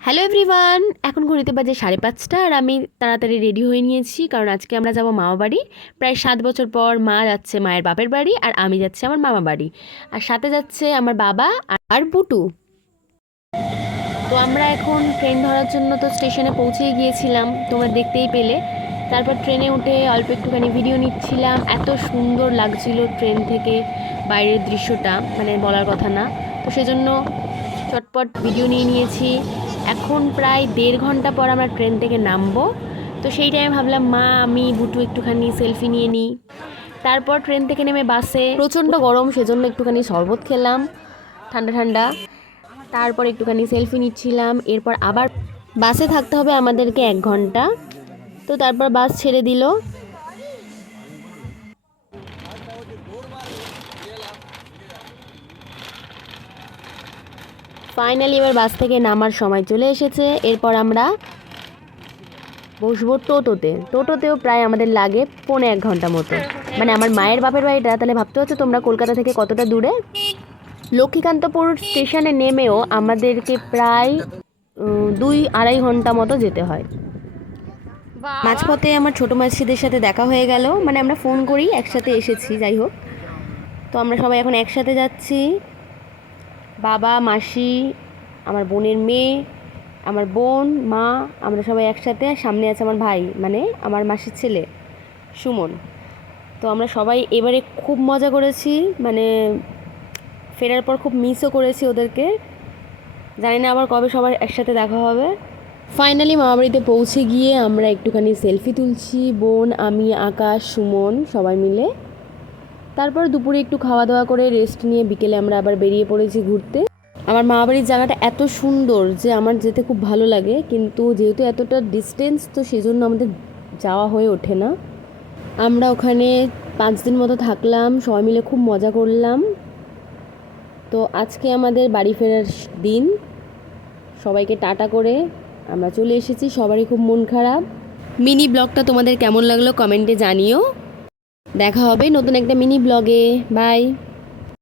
Hello everyone, এখন ঘড়িতে বাজে 5:30 আর আমি তাড়াতাড়ি রেডি হয়ে নিয়েছি, কারণ আজকে আমরা যাব মামা বাড়ি। প্রায় 7 বছর পর মা যাচ্ছে মায়ের বাপের বাড়ি, আর আমি যাচ্ছি আমার মামা বাড়ি, আর সাথে যাচ্ছে আমার বাবা আর বুটু। তো আমরা এখন ট্রেন ধরার জন্য তো স্টেশনে পৌঁছেই গিয়েছিলাম, তোমরা দেখতেই পেলে। তারপর ট্রেনে উঠে অল্প একটুখানি ভিডিও নিচ্ছিলাম। এত সুন্দর লাগছিল ট্রেন থেকে বাইরের দৃশ্যটা, মানে বলার কথা না। তো সেজন্য চটপট ভিডিও নিয়ে নিয়েছি। এখন প্রায় 1.5 ঘন্টা পর আমরা ট্রেন থেকে নামবো। তো সেই টাইমে ভাবলাম মা আমি বুটু একটুখানি সেলফি নিয়ে নিই। তারপর ট্রেন থেকে নেমে বাসে, প্রচণ্ড গরম সেজন্য একটুখানি শরবত খেলাম ঠান্ডা ঠান্ডা। তারপর একটুখানি সেলফি নিচ্ছিলাম। এরপর আবার বাসে থাকতে হবে আমাদেরকে 1 ঘন্টা। তো তারপর বাস ছেড়ে দিল। ফাইনালি এবার বাস থেকে নামার সময় চলে এসেছে। এরপর আমরা বসবো টোটোতেও প্রায় আমাদের লাগে 1.5 ঘন্টা মতো। মানে আমার মায়ের বাপের বাড়িটা, তাহলে ভাবতে হচ্ছে তোমরা কলকাতা থেকে কতটা দূরে। লক্ষ্মীকান্তপুর স্টেশনে নেমেও আমাদেরকে প্রায় 2-2.5 ঘন্টা মতো যেতে হয়। মাঝপথে আমার ছোটো মাসিদের সাথে দেখা হয়ে গেল, মানে আমরা ফোন করি একসাথে এসেছি। যাই হোক, তো আমরা সবাই এখন একসাথে যাচ্ছি। বাবা, মাসি, আমার বোনের মেয়ে, আমার বোন, মা, আমরা সবাই একসাথে। সামনে আছে আমার ভাই, মানে আমার মাসির ছেলে সুমন। তো আমরা সবাই এবারে খুব মজা করেছি, মানে ফেরার পর খুব মিসও করেছি ওদেরকে। জানি না আবার কবে সবার একসাথে দেখা হবে। ফাইনালি মামাবাড়িতে পৌঁছে গিয়ে আমরা একটুখানি সেলফি তুলছি, বোন, আমি, আকাশ, সুমন সবাই মিলে। তারপর দুপুরে একটু খাওয়া দাওয়া করে রেস্ট নিয়ে বিকেলে আমরা আবার বেরিয়ে পড়েছি ঘুরতে। আমার মামাবাড়ির জায়গাটা এত সুন্দর যে আমার যেতে খুব ভালো লাগে, কিন্তু যেহেতু এতটা ডিস্টেন্স, তো সেজন্য আমাদের যাওয়া হয়ে ওঠে না। আমরা ওখানে 5 দিন মতো থাকলাম, সবাই মিলে খুব মজা করলাম। তো আজকে আমাদের বাড়ি ফেরার দিন। সবাইকে টাটা করে আমরা চলে এসেছি, সবারই খুব মন খারাপ। মিনি ব্লগটা তোমাদের কেমন লাগলো কমেন্টে জানিও। দেখা হবে নতুন একটা মিনি ব্লগে। বাই।